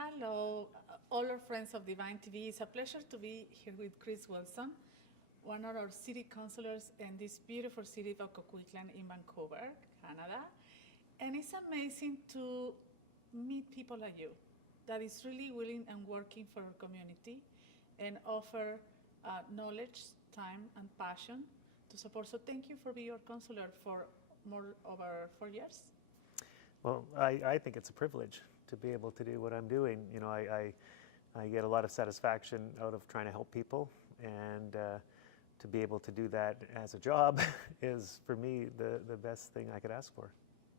Hello, all our friends of Divine TV. It's a pleasure to be here with Chris Wilson, one of our city councilors in this beautiful city of Coquitlam in Vancouver, Canada. And it's amazing to meet people like you that is really willing and working for our community and offer knowledge, time, and passion to support. So thank you for being our councilor for more over 4 years. Well, I think it's a privilege to be able to do what I'm doing. You know, I get a lot of satisfaction out of trying to help people, and to be able to do that as a job is, for me, the best thing I could ask for.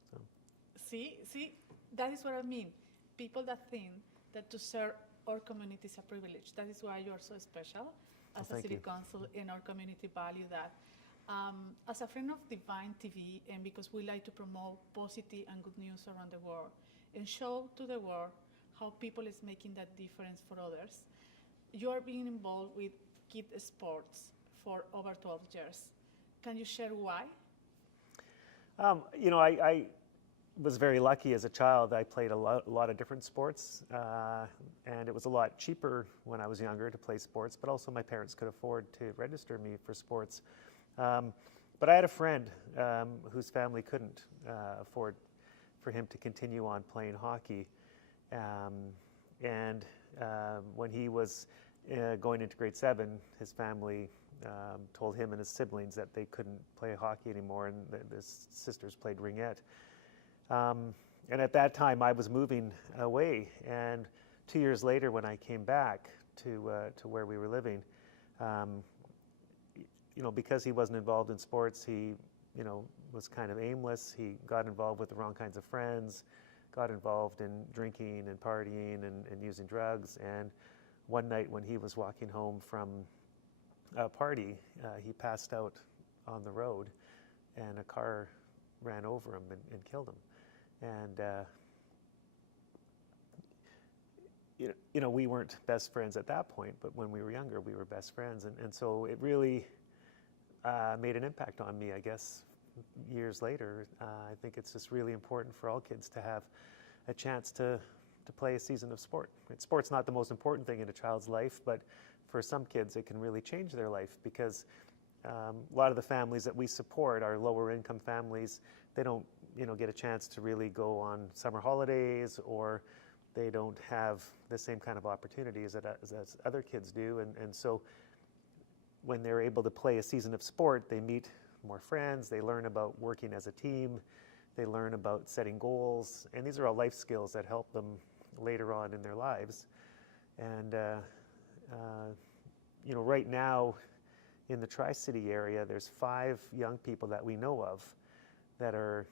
So. See, that is what I mean. People that think that to serve our community is a privilege. That is why you're so special as a city council, and our community value that. As a friend of Divine TV, and because we like to promote positive and good news around the world and show to the world how people is making that difference for others, you are being involved with KidSport for over 12 years. Can you share why? You know, I was very lucky as a child. I played a lot of different sports, and it was a lot cheaper when I was younger to play sports, but also my parents could afford to register me for sports. But I had a friend whose family couldn't afford for him to continue on playing hockey. And when he was going into grade 7, his family told him and his siblings that they couldn't play hockey anymore, and his sisters played ringette. And at that time, I was moving away. And 2 years later, when I came back to where we were living, you know, because he wasn't involved in sports, he, you know, was kind of aimless. He got involved with the wrong kinds of friends, got involved in drinking and partying and using drugs. And one night when he was walking home from a party, he passed out on the road, and a car ran over him and killed him. And you know, we weren't best friends at that point, but when we were younger, we were best friends. And so it really made an impact on me, I guess, years later. I think it's just really important for all kids to have a chance to play a season of sport. Sport's not the most important thing in a child's life, but for some kids it can really change their life, because a lot of the families that we support are lower income families. They don't, you know, get a chance to really go on summer holidays, or they don't have the same kind of opportunities as other kids do. And so when they're able to play a season of sport, they meet more friends, they learn about working as a team, they learn about setting goals, and these are all life skills that help them later on in their lives. And you know, right now in the Tri-City area, there's 5 young people that we know of that are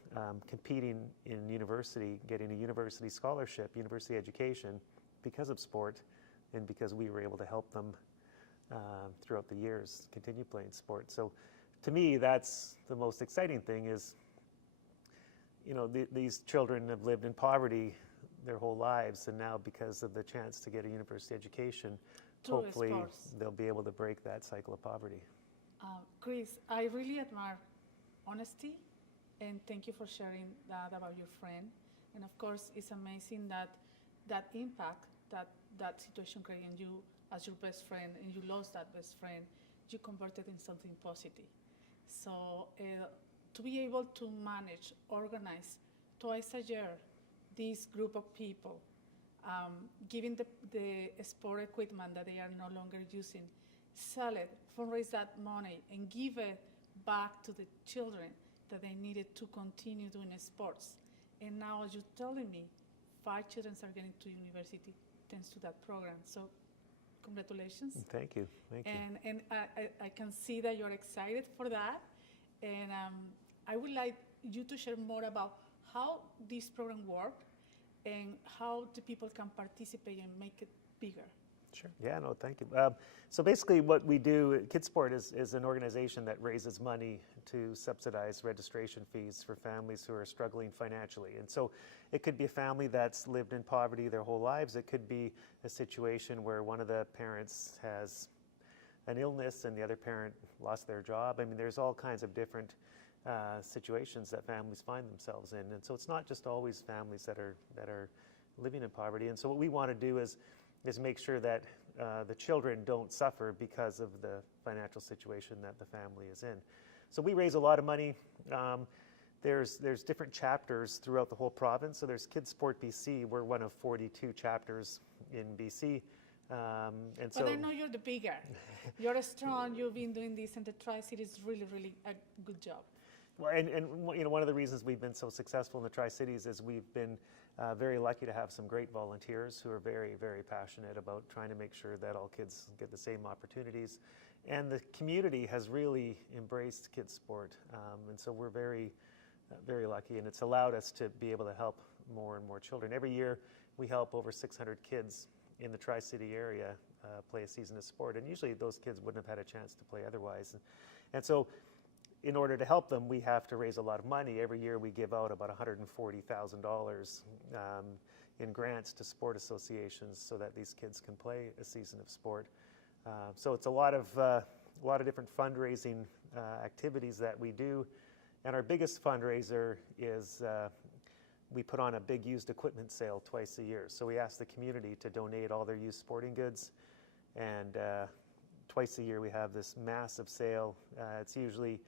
competing in university, getting a university scholarship, university education, because of sport, and because we were able to help them throughout the years continue playing sport. So to me, that's the most exciting thing is, you know, these children have lived in poverty their whole lives, and now because of the chance to get a university education, hopefully they'll be able to break that cycle of poverty. Chris, I really admire honesty, and thank you for sharing that about your friend. And of course, it's amazing that that impact that situation created you as your best friend, and you lost that best friend, you converted in something positive. So to be able to manage, organize twice a year this group of people, giving the sport equipment that they are no longer using, sell it, fundraise that money, and give it back to the children that they needed to continue doing sports. And now, as you're telling me, 5 children are getting to university thanks to that program. So congratulations. Thank you. Thank you. And I can see that you're excited for that. And I would like you to share more about how this program works and how the people can participate and make it bigger. Sure. Yeah, no, thank you. So basically what we do, KidSport is an organization that raises money to subsidize registration fees for families who are struggling financially. And so it could be a family that's lived in poverty their whole lives. It could be a situation where one of the parents has an illness and the other parent lost their job. I mean, there's all kinds of different situations that families find themselves in. And so it's not just always families that are living in poverty. And so what we want to do is make sure that the children don't suffer because of the financial situation that the family is in. So we raise a lot of money. There's different chapters throughout the whole province. So there's KidSport BC. We're one of 42 chapters in BC. And so, but I know you're the bigger. You're strong. You've been doing this in the Tri-Cities. Really, really a good job. Well, and you know, one of the reasons we've been so successful in the Tri-Cities is we've been very lucky to have some great volunteers who are very, very passionate about trying to make sure that all kids get the same opportunities. And the community has really embraced KidSport. And so we're very, very lucky, and it's allowed us to be able to help more and more children. Every year we help over 600 kids in the Tri-City area play a season of sport, and usually those kids wouldn't have had a chance to play otherwise. And so in order to help them, we have to raise a lot of money. Every year we give out about $140,000 in grants to sport associations so that these kids can play a season of sport. So it's a lot of different fundraising activities that we do. And our biggest fundraiser is we put on a big used equipment sale twice a year. So we ask the community to donate all their used sporting goods. And twice a year we have this massive sale. It's usually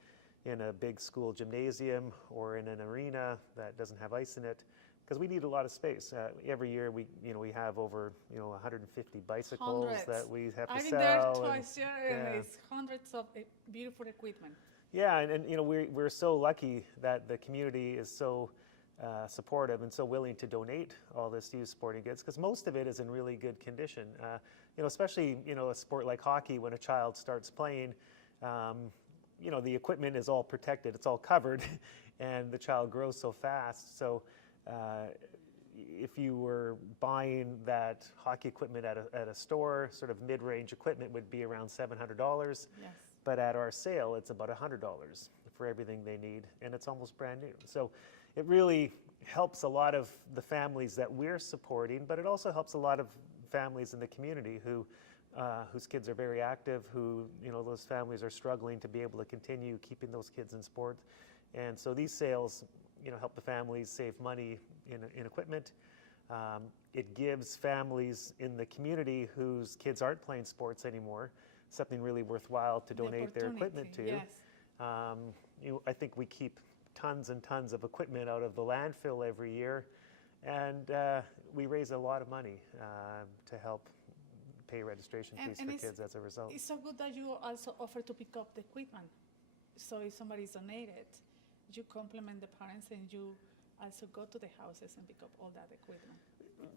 in a big school gymnasium or in an arena that doesn't have ice in it, because we need a lot of space. Every year we have over 150 bicycles Hundreds. that we have to I've been sell. there twice a year, and yeah. it's hundreds of beautiful equipment. Yeah, and we're so lucky that the community is so supportive and so willing to donate all this used sporting goods, because most of it is in really good condition. Especially a sport like hockey, when a child starts playing, the equipment is all protected, it's all covered, and the child grows so fast. So if you were buying that hockey equipment at a store, sort of mid-range equipment would be around $700. Yes. But at our sale, it's about $100 for everything they need, and it's almost brand new. So it really helps a lot of the families that we're supporting, but it also helps a lot of families in the community whose kids are very active, who, those families are struggling to be able to continue keeping those kids in sport. And so these sales, help the families save money in equipment. It gives families in the community whose kids aren't playing sports anymore something really worthwhile to donate their equipment to. Yes. I think we keep tons and tons of equipment out of the landfill every year, and we raise a lot of money to help pay registration fees for kids as a result. It's so good that you also offer to pick up the equipment. So if somebody's donated, you compliment the parents and you also go to the houses and pick up all that equipment.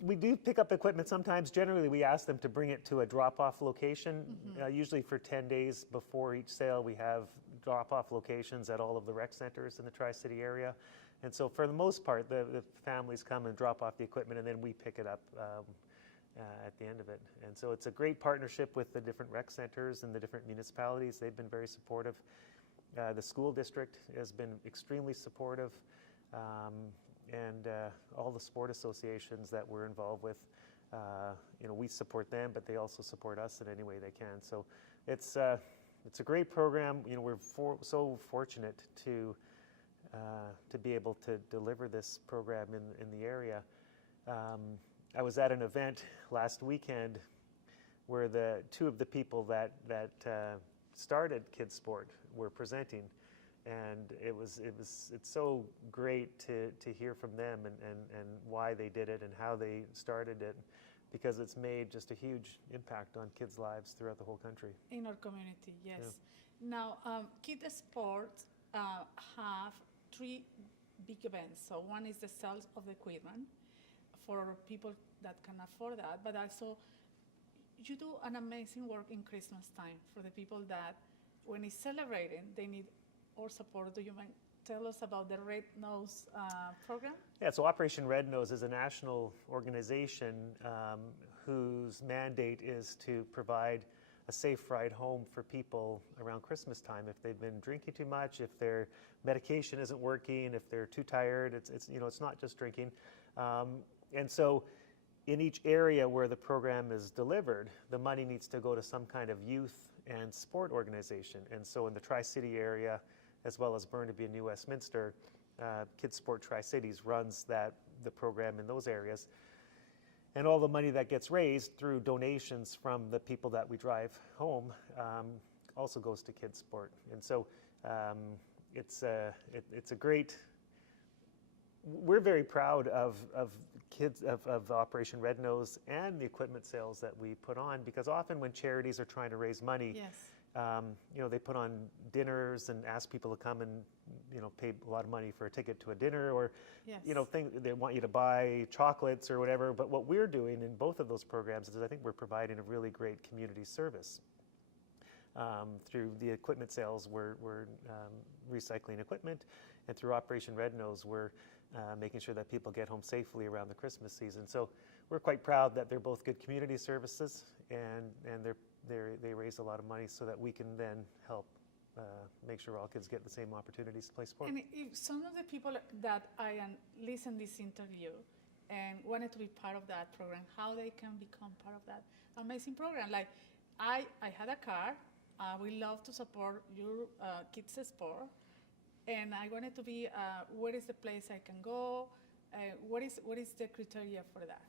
We do pick up equipment sometimes. Generally, we ask them to bring it to a drop-off location. Usually for 10 days before each sale, we have drop-off locations at all of the rec centers in the Tri-City area. And so for the most part, the families come and drop off the equipment, and then we pick it up at the end of it. And so it's a great partnership with the different rec centers and the different municipalities. They've been very supportive. The school district has been extremely supportive. And all the sport associations that we're involved with, we support them, but they also support us in any way they can. So it's a great program. We're so fortunate to be able to deliver this program in the area. I was at an event last weekend where the two of the people that started KidSport were presenting. And it's so great to hear from them and why they did it and how they started it, because it's made just a huge impact on kids' lives throughout the whole country. In our community, yes. Yeah. Now, KidSport have three big events. So one is the sales of the equipment for people that can afford that, but also you do an amazing work in Christmas time for the people that, when it's celebrating, they need or support. Do you mind tell us about the Red Nose program? Yeah, so Operation Red Nose is a national organization whose mandate is to provide a safe ride home for people around Christmas time. If they've been drinking too much, if their medication isn't working, if they're too tired, it's not just drinking. And so in each area where the program is delivered, the money needs to go to some kind of youth and sport organization. And so in the Tri-City area, as well as Burnaby and New Westminster, KidSport Tri-Cities runs the program in those areas. And all the money that gets raised through donations from the people that we drive home also goes to KidSport. And so it's a great. We're very proud of kids of Operation Red Nose and the equipment sales that we put on, because often when charities are trying to raise money, Yes. they put on dinners and ask people to come and pay a lot of money for a ticket to a dinner, or Yes. they want you to buy chocolates or whatever. But what we're doing in both of those programs is I think we're providing a really great community service. Through the equipment sales, we're recycling equipment, and through Operation Red Nose, we're making sure that people get home safely around the Christmas season. So we're quite proud that they're both good community services, and they raise a lot of money so that we can then help make sure all kids get the same opportunities to play sport. And if some of the people that I listen this interview and wanted to be part of that program, how they can become part of that amazing program. Like I had a car. We love to support your KidSport, and I wanted to be. Where is the place I can go? What is the criteria for that?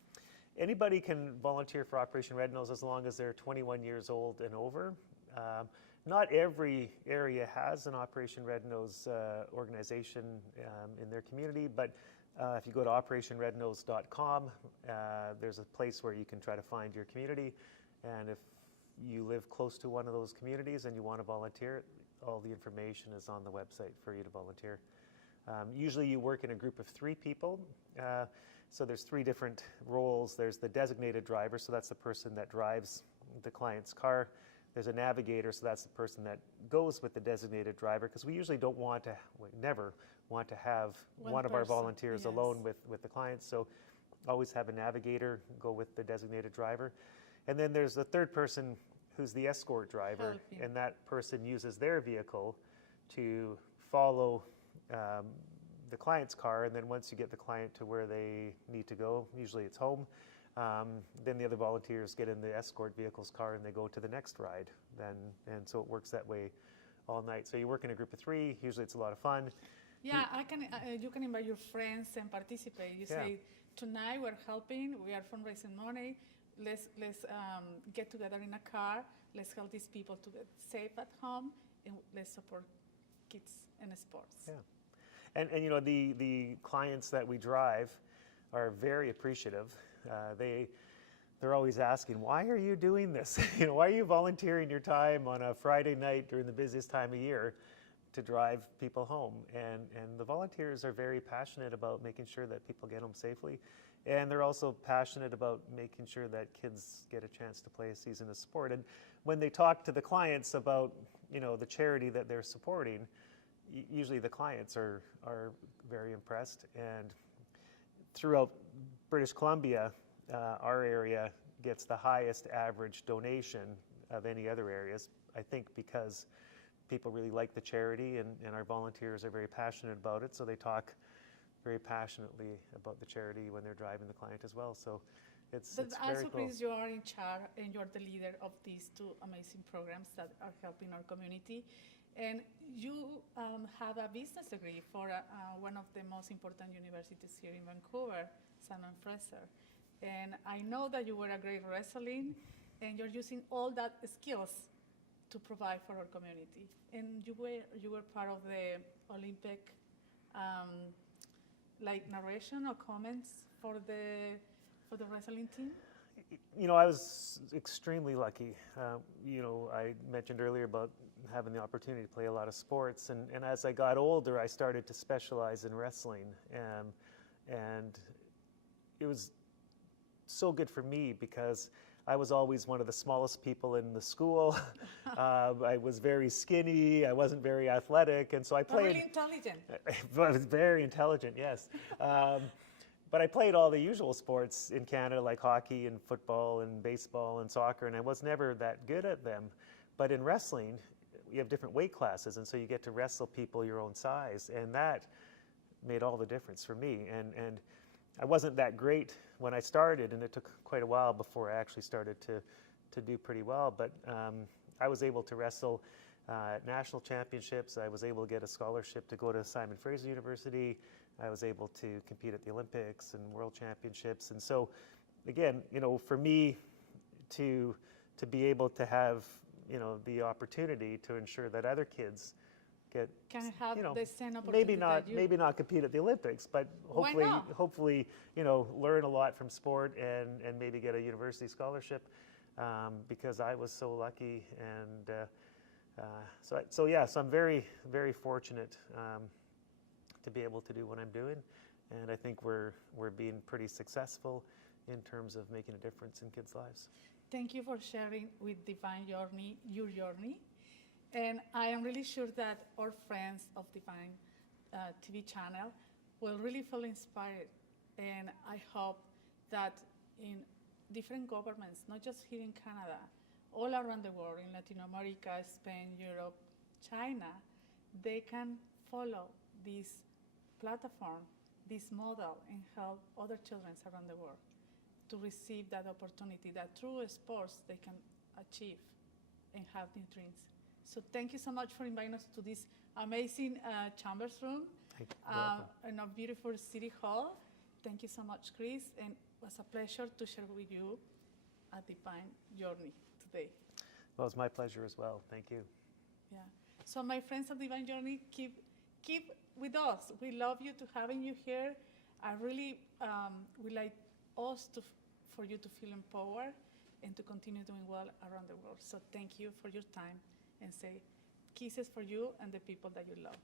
Anybody can volunteer for Operation Red Nose as long as they're 21 years old and over. Not every area has an Operation Red Nose organization in their community, but if you go to operationrednose.com, there's a place where you can try to find your community. And if you live close to one of those communities and you want to volunteer, all the information is on the website for you to volunteer. Usually you work in a group of 3 people. So there's 3 different roles. There's the designated driver, so that's the person that drives the client's car. There's a navigator, so that's the person that goes with the designated driver, because we usually never want to have one of our volunteers Yes. alone with the clients. So always have a navigator go with the designated driver. And then there's the 3rd person who's the escort driver, Helping. and that person uses their vehicle to follow the client's car, and then once you get the client to where they need to go, usually it's home, then the other volunteers get in the escort vehicle's car and they go to the next ride. And so it works that way all night. So you work in a group of 3, usually it's a lot of fun. Yeah, you can invite your friends and participate. You say, tonight we're helping, we are fundraising money, let's get together in a car, let's help these people to get safe at home, and let's support kids and sports. Yeah. And the clients that we drive are very appreciative. They're always asking, why are you doing this? Why are you volunteering your time on a Friday night during the busiest time of year to drive people home? And the volunteers are very passionate about making sure that people get home safely. And they're also passionate about making sure that kids get a chance to play a season of sport. And when they talk to the clients about, the charity that they're supporting, usually the clients are very impressed. And throughout British Columbia, our area gets the highest average donation of any other areas, I think because people really like the charity, and our volunteers are very passionate about it, so they talk very passionately about the charity when they're driving the client as well. So it's But very also, cool. Chris, you are in charge and you're the leader of these 2 amazing programs that are helping our community. And you have a business degree for one of the most important universities here in Vancouver, Simon Fraser. And I know that you were a great wrestling, and you're using all that skills to provide for our community. And you were part of the Olympic narration or comments for the wrestling team. I was extremely lucky. I mentioned earlier about having the opportunity to play a lot of sports, and as I got older, I started to specialize in wrestling, and it was so good for me because I was always one of the smallest people in the school. I was very skinny. I wasn't very athletic, and so I played. Really intelligent. I was very intelligent, yes. But I played all the usual sports in Canada, like hockey and football and baseball and soccer, and I was never that good at them. But in wrestling, you have different weight classes, and so you get to wrestle people your own size, and that made all the difference for me. And I wasn't that great when I started, and it took quite a while before I actually started to do pretty well. But I was able to wrestle at national championships. I was able to get a scholarship to go to Simon Fraser University. I was able to compete at the Olympics and World Championships. And so again, for me to be able to have, the opportunity to ensure that other kids get, Can have the same opportunity maybe not compete at the Olympics, but Why not? hopefully, learn a lot from sport and maybe get a university scholarship, because I was so lucky. And so I'm very, very fortunate to be able to do what I'm doing. And I think we're being pretty successful in terms of making a difference in kids' lives. Thank you for sharing with Divine Journey your journey. And I am really sure that our friends of Divine TV channel will really feel inspired. And I hope that in different governments, not just here in Canada, all around the world, in Latin America, Spain, Europe, China, they can follow this platform, this model, and help other children around the world to receive that opportunity that through sports they can achieve and have new dreams. So thank you so much for inviting us to this amazing Chambers room in a beautiful city hall. Thank you so much, Chris, and it was a pleasure to share with you a Divine Journey today. Well, it's my pleasure as well. Thank you. Yeah. So my friends of Divine Journey, keep with us. We love you to having you here. I really would like us for you to feel empowered and to continue doing well around the world. So thank you for your time, and say kisses for you and the people that you love.